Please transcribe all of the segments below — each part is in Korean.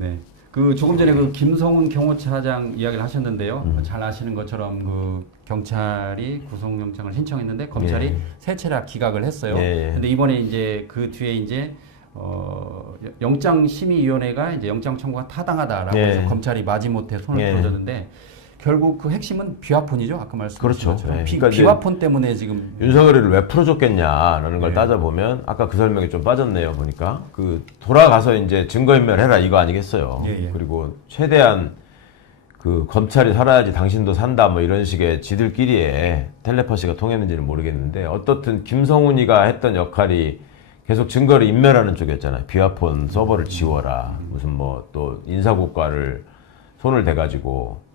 네. 그 조금 전에 그 김성훈 경호차장 이야기를 하셨는데요. 잘 아시는 것처럼 그 경찰이 구속영장을 신청했는데 검찰이 예. 세 차례 기각을 했어요. 예. 근데 이번에 이제 그 뒤에 이제 영장심의위원회가 이제 영장 청구가 타당하다라고 예. 해서 검찰이 마지못해 손을 예. 들어줬는데 결국 그 핵심은 비화폰이죠. 아까 말씀하신 그렇죠. 것처럼 예. 그러니까 비화폰 때문에 지금 윤석열이를 왜 풀어줬겠냐라는 걸 예. 따져보면 아까 그 설명이 좀 빠졌네요. 보니까 그 돌아가서 이제 증거인멸해라 이거 아니겠어요. 예. 그리고 최대한 그 검찰이 살아야지 당신도 산다 뭐 이런 식의 지들끼리의 텔레파시가 통했는지는 모르겠는데 어떻든 김성훈이가 했던 역할이 계속 증거를 인멸하는 쪽이었잖아요. 비화폰 서버를 지워라. 무슨 뭐 또 인사고과를 손을 대가지고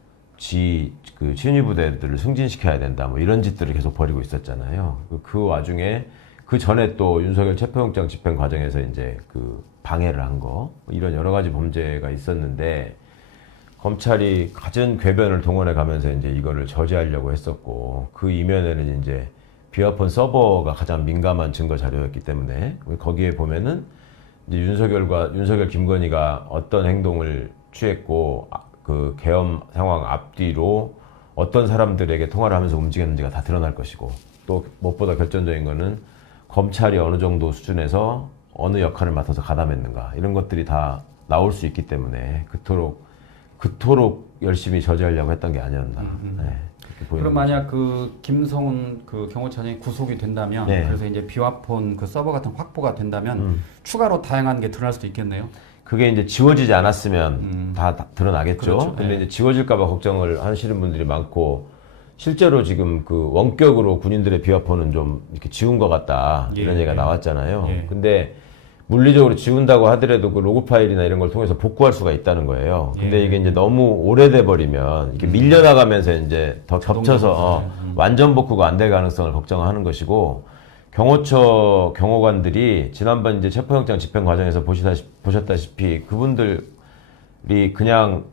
그 친위 부대들을 승진시켜야 된다. 뭐 이런 짓들을 계속 벌이고 있었잖아요. 그 와중에 그 전에 또 윤석열 체포영장 집행 과정에서 이제 그 방해를 한 거 이런 여러 가지 범죄가 있었는데 검찰이 갖은 궤변을 동원해 가면서 이제 이거를 저지하려고 했었고 그 이면에는 이제 비화폰 서버가 가장 민감한 증거 자료였기 때문에 거기에 보면은 이제 윤석열 김건희가 어떤 행동을 취했고 그 계엄 상황 앞뒤로 어떤 사람들에게 통화를 하면서 움직였는지가 다 드러날 것이고 또 무엇보다 결정적인 거는 검찰이 어느 정도 수준에서 어느 역할을 맡아서 가담했는가 이런 것들이 다 나올 수 있기 때문에 그토록 열심히 저지하려고 했던 게 아니었나. 네, 그럼 만약 그 김성훈 그 경호차장이 구속이 된다면 네. 그래서 이제 비화폰 그 서버 같은 확보가 된다면 추가로 다양한 게 드러날 수도 있겠네요. 그게 이제 지워지지 않았으면 다 드러나겠죠. 그렇죠. 근데 네. 이제 지워질까봐 걱정을 하시는 분들이 많고, 실제로 지금 그 원격으로 군인들의 비화폰은 좀 이렇게 지운 것 같다. 예, 이런 얘기가 예. 나왔잖아요. 예. 근데 물리적으로 지운다고 하더라도 그 로그 파일이나 이런 걸 통해서 복구할 수가 있다는 거예요. 근데 예. 이게 이제 너무 오래돼 버리면 이렇게 밀려나가면서 이제 더 겹쳐서 완전 복구가 안 될 가능성을 걱정하는 것이고, 경호처 경호관들이 지난번 이제 체포영장 집행 과정에서 보셨다시피 그분들이 그냥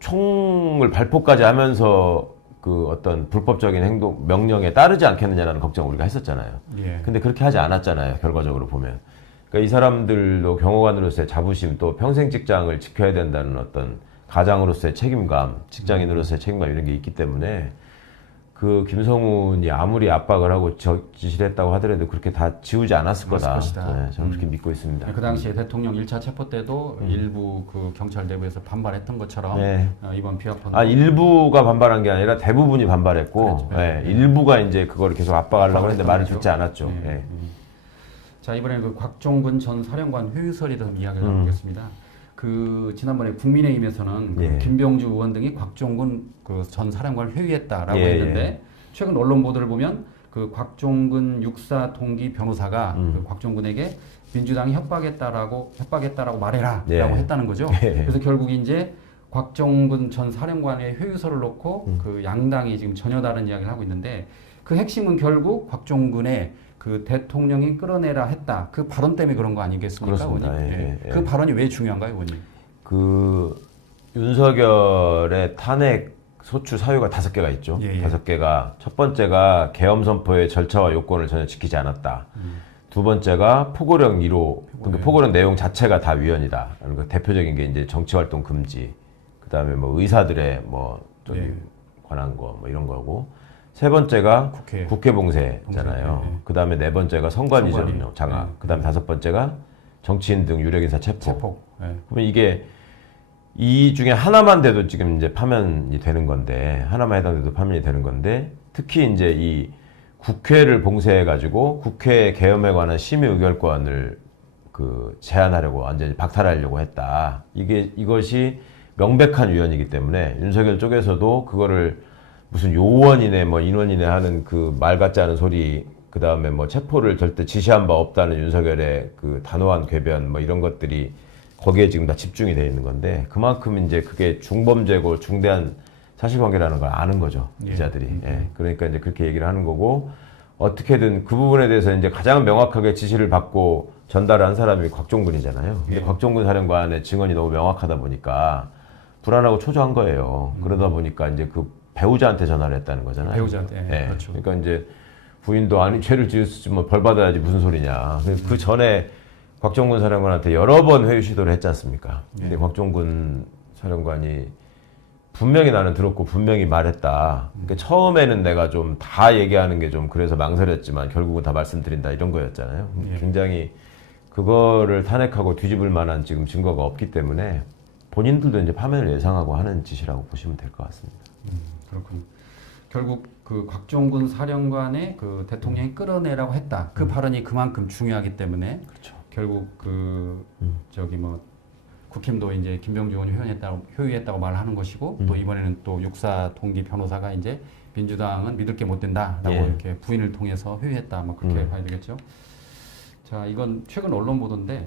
총을 발포까지 하면서 그 어떤 불법적인 행동 명령에 따르지 않겠느냐라는 걱정 우리가 했었잖아요. 예. 근데 그렇게 하지 않았잖아요. 결과적으로 보면. 그러니까 이 사람들도 경호관으로서의 자부심 또 평생 직장을 지켜야 된다는 어떤 가장으로서의 책임감, 직장인으로서의 책임감 이런 게 있기 때문에 그 김성훈이 아무리 압박을 하고 지시를 했다고 하더라도 그렇게 다 지우지 않았을 거다. 네, 저는 그렇게 믿고 있습니다. 그 당시에 대통령 1차 체포 때도 일부 그 경찰 내부에서 반발했던 것처럼 네. 이번 비화폰 일부가 반발한 게 아니라 대부분이 반발했고, 그렇죠. 네. 일부가 이제 그거를 계속 압박하려고 했는데 말을 거죠. 듣지 않았죠. 네. 예. 자, 이번에 그 곽종근 전 사령관 회유설에 대한 이야기를 나누겠습니다. 그 지난번에 국민의힘에서는 예. 그 김병주 의원 등이 곽종근 그 전 사령관을 회유했다라고 예, 했는데 최근 언론 보도를 보면 그 곽종근 육사 동기 변호사가 그 곽종근에게 민주당이 협박했다라고 말해라라고 예. 했다는 거죠. 예. 그래서 결국 이제 곽종근 전 사령관의 회유설을 놓고 그 양당이 지금 전혀 다른 이야기를 하고 있는데 그 핵심은 결국 곽종근의 그 대통령이 끌어내라 했다. 그 발언 때문에 그런 거 아니겠습니까, 그렇습니다. 의원님? 예, 예. 그 발언이 왜 중요한가요, 의원님? 그 윤석열의 탄핵 소추 사유가 5개가 있죠. 예, 예. 5개가 첫 번째가 계엄 선포의 절차와 요건을 전혀 지키지 않았다. 두 번째가 포고령 1호, 그러니까 포고령 내용 자체가 다 위헌이다. 그러니까 대표적인 게 이제 정치활동 금지, 그 다음에 뭐 의사들의 뭐 저기 예. 관한 거 뭐 이런 거고. 세 번째가 국회 봉쇄잖아요. 봉쇄, 예. 그 다음에 네 번째가 선관 이전 선관위. 장악. 예. 그 다음에 다섯 번째가 정치인 등 유력인사 체포. 예. 그러면 이게 이 중에 하나만 돼도 지금 이제 파면이 되는 건데, 하나만 해당돼도 파면이 되는 건데, 특히 이제 이 국회를 봉쇄해가지고 국회 개엄에 관한 심의 의결권을 그 제한하려고 완전히 박탈하려고 했다. 이것이 명백한 위헌이기 때문에 윤석열 쪽에서도 그거를 무슨 요원이네 뭐 인원이네 하는 그 말 같지 않은 소리, 그 다음에 뭐 체포를 절대 지시한 바 없다는 윤석열의 그 단호한 궤변 뭐 이런 것들이 거기에 지금 다 집중이 되어 있는 건데, 그만큼 이제 그게 중범죄고 중대한 사실관계라는 걸 아는 거죠, 기자들이. 예. 그러니까 이제 그렇게 얘기를 하는 거고, 어떻게든 그 부분에 대해서 이제 가장 명확하게 지시를 받고 전달한 사람이 곽종근이잖아요. 근데 곽종근 사령관의 증언이 너무 명확하다 보니까 불안하고 초조한 거예요. 그러다 보니까 이제 그 배우자한테 전화를 했다는 거잖아요. 배우자한테. 예. 그렇죠. 그러니까 이제 부인도 아니 죄를 지었으면 벌 받아야지 무슨 소리냐. 그 전에 곽종군 사령관한테 여러 번 회유 시도를 했지 않습니까? 근데 예. 곽종군 사령관이 분명히 나는 들었고 분명히 말했다. 그러니까 처음에는 내가 좀 다 얘기하는 게 좀 그래서 망설였지만 결국은 다 말씀드린다 이런 거였잖아요. 예. 굉장히 그거를 탄핵하고 뒤집을 만한 지금 증거가 없기 때문에 본인들도 이제 파면을 예상하고 하는 짓이라고 보시면 될 것 같습니다. 그렇군요. 결국 그 곽종군 사령관의 그 대통령이 끌어내라고 했다. 그 발언이 그만큼 중요하기 때문에 그렇죠. 결국 그 저기 뭐 국힘도 이제 김병주 의원이 효유했다고 말하는 것이고 또 이번에는 또 육사 동기 변호사가 이제 민주당은 믿을 게 못 된다라고 예. 이렇게 부인을 통해서 효유했다. 뭐 그렇게 봐야 되겠죠. 자, 이건 최근 언론 보도인데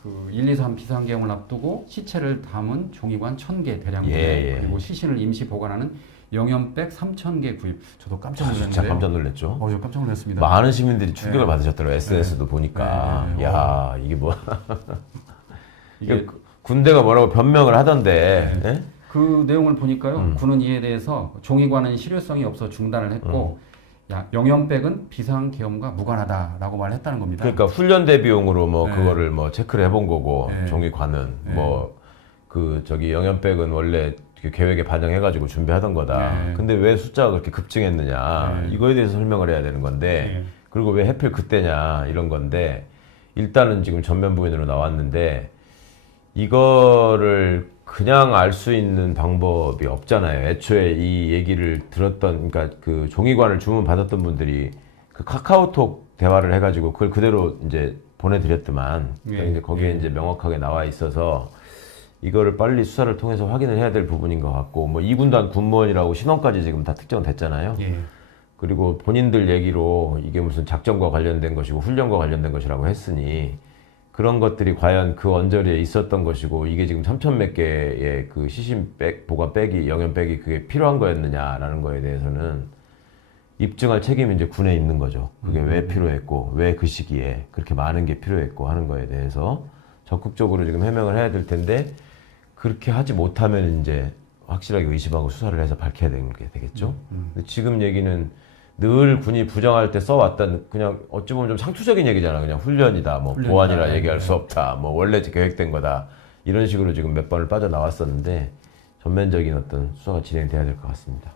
그 1, 2, 3 비상계엄을 앞두고 시체를 담은 종이관 1,000개 대량 부대 예, 예. 그리고 시신을 임시 보관하는 영연백 3,000개 구입. 저도 깜짝 놀랐는데. 진짜 깜짝 놀랐죠. 저 깜짝 놀랐습니다. 많은 시민들이 충격을 네. 받으셨더라고요. SNS도 보니까. 네. 야 이게 뭐 이게 군대가 뭐라고 변명을 하던데 예? 그 내용을 보니까요. 군은 이에 대해서 종이관은 실효성이 없어 중단을 했고 영연백은 비상계엄과 무관하다라고 말했다는 겁니다. 그러니까 훈련 대비용으로 뭐 네. 그거를 뭐 체크를 해본 거고 네. 종이관은 네. 뭐 그 저기 영연백은 원래 그 계획에 반영해가지고 준비하던 거다. 네. 근데 왜 숫자가 그렇게 급증했느냐 네. 이거에 대해서 설명을 해야 되는 건데 네. 그리고 왜 하필 그때냐 이런 건데 일단은 지금 전면 부인으로 나왔는데 이거를 그냥 알 수 있는 방법이 없잖아요. 애초에 이 얘기를 들었던, 그러니까 그 종이관을 주문 받았던 분들이 그 카카오톡 대화를 해가지고 그걸 그대로 이제 보내드렸더만. 그러니까 예. 이제 거기에 이제 명확하게 나와 있어서 이거를 빨리 수사를 통해서 확인을 해야 될 부분인 것 같고, 뭐 2군단 군무원이라고 신원까지 지금 다 특정됐잖아요. 예. 그리고 본인들 얘기로 이게 무슨 작전과 관련된 것이고 훈련과 관련된 것이라고 했으니 그런 것들이 과연 그 언저리에 있었던 것이고 이게 지금 3천 몇 개의 그 시신 보관 백이 영연 백이 그게 필요한 거였느냐라는 거에 대해서는 입증할 책임이 이제 군에 있는 거죠. 그게 왜 필요했고 왜 그 시기에 그렇게 많은 게 필요했고 하는 거에 대해서 적극적으로 지금 해명을 해야 될 텐데 그렇게 하지 못하면 이제 확실하게 의심하고 수사를 해서 밝혀야 되는 게 되겠죠. 근데 지금 얘기는 늘 군이 부정할 때 써왔던 그냥 어찌 보면 좀 상투적인 얘기잖아. 그냥 훈련이다, 뭐 훈련이다. 보안이라 얘기할 수 없다, 뭐 원래 계획된 거다 이런 식으로 지금 몇 번을 빠져나왔었는데 전면적인 어떤 수사가 진행돼야 될 것 같습니다.